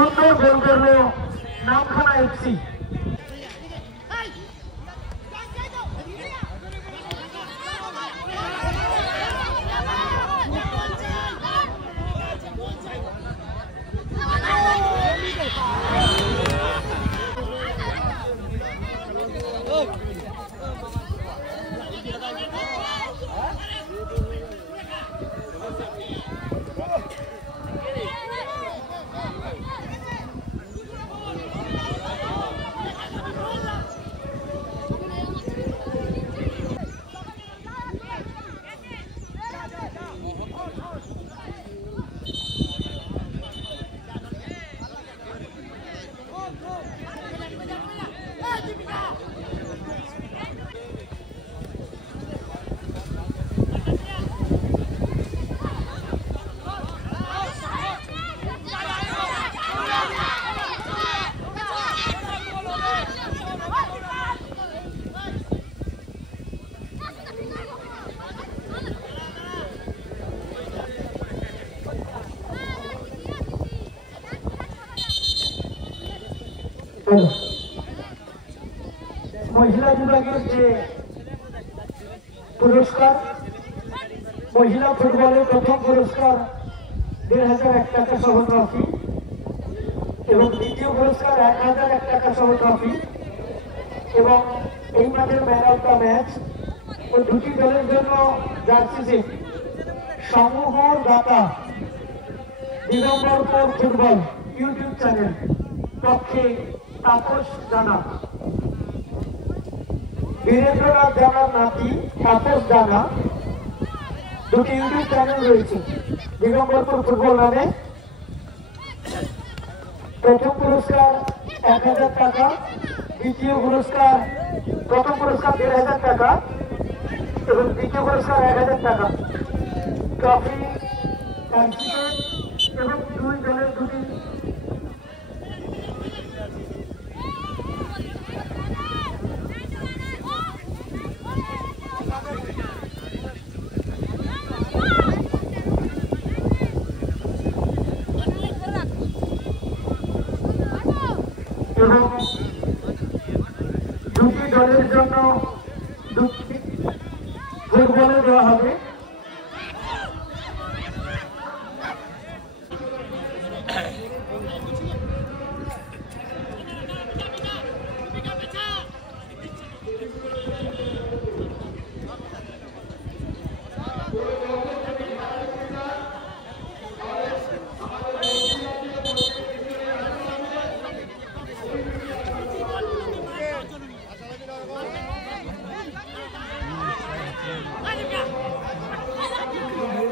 সুন্দর গোল করলো নামখানা এফসি। महिला विभागের যে পুরস্কার, মহিলা ফুটবলের প্রথম পুরস্কার ১,৫০০ টাকা সহ ট্রফি এবং দ্বিতীয় পুরস্কার ১,০০০ টাকা সহ ট্রফি এবং এই মাঠের ম্যান অফ দ্য ম্যাচ ও দুটি দলের জন্য জার্সি সেট সমূহ দাতা দিগম্বরপুর ফুটবল ইউটিউব চ্যানেল পক্ষে তাপস জানা, বীরেন্দ্রনাথ জানার নাতি তাপস জানা দুটি ইউটিউব চ্যানেল রয়েছে দিগম্বরপুর ফুটবল নামে। প্রথম পুরস্কার ১,০০০ টাকা, দ্বিতীয় পুরস্কার প্রথম পুরস্কার ১,৫০০ টাকা এবং দ্বিতীয় পুরস্কার ১,০০০ টাকা, ট্রফি এবং দুই দলের দুটি এবং দুটি দলের জন্য দুটি ফুটবলে দেওয়া হবে।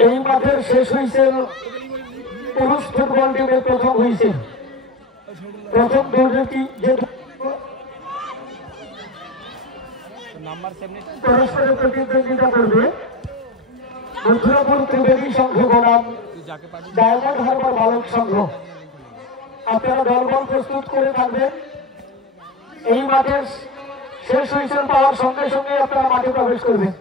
এই মাঠের শেষ হয়েছে পুরুষ ফুটবল টিমের প্রথম হয়েছে প্রথম দলটি যে পরস্পরের প্রতিদ্বন্দ্বিতা করবে মথুরাপুর ত্রিবেদী সংঘ বনাম ডায়মন্ড হারবার বালক সংঘ। আপনারা দলবল প্রস্তুত করে থাকবেন। এই মাঠের শেষ হুইসেল পাওয়ার সঙ্গে সঙ্গে আপনারা মাঠে প্রবেশ করবেন।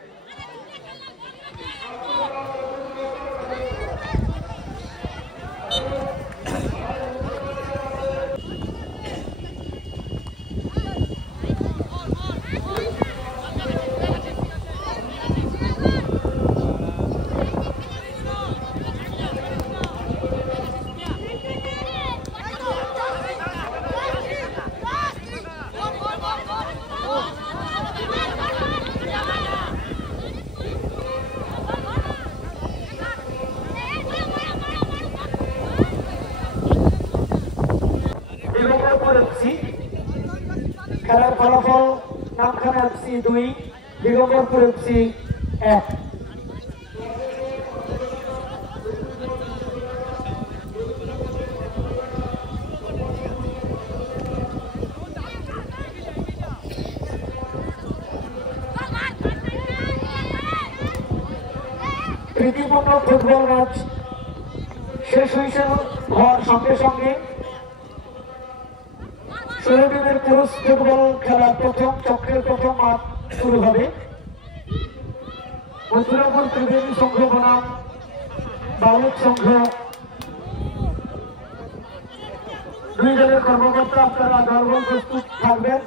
খেলার ফলাফল নামখানা এফসি ২, দিগম্বরপুর এফসি ১। প্রীতিপূর্ণ ফুটবল ম্যাচ শেষ হয়েছে হওয়ার সঙ্গে সঙ্গে ১৬ টিমের পুরুষ ফুটবল খেলার প্রথম চক্রের প্রথম মাঠ শুরু হবে। মথুরাপুর ত্রিবেদী সংঘ বনাম বালক সংঘ দুই দলের কর্মকর্তা আপনারা দলবল প্রস্তুত থাকবেন।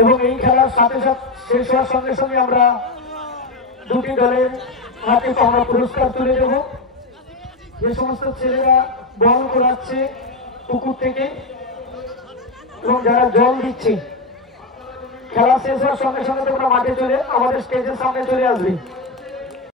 এবং এই খেলার সাথে সাথে শেষ হওয়ার সঙ্গে সঙ্গে আমরা দুটি দলের হাতে আমরা পুরস্কার তুলে দেব। যে সমস্ত ছেলেরা বল করাচ্ছে পুকুর থেকে এবং যারা জল দিচ্ছে, খেলা শেষ হওয়ার সঙ্গে সঙ্গে তোমরা মাঠে চলে আমাদের স্টেজের সামনে চলে আসবে।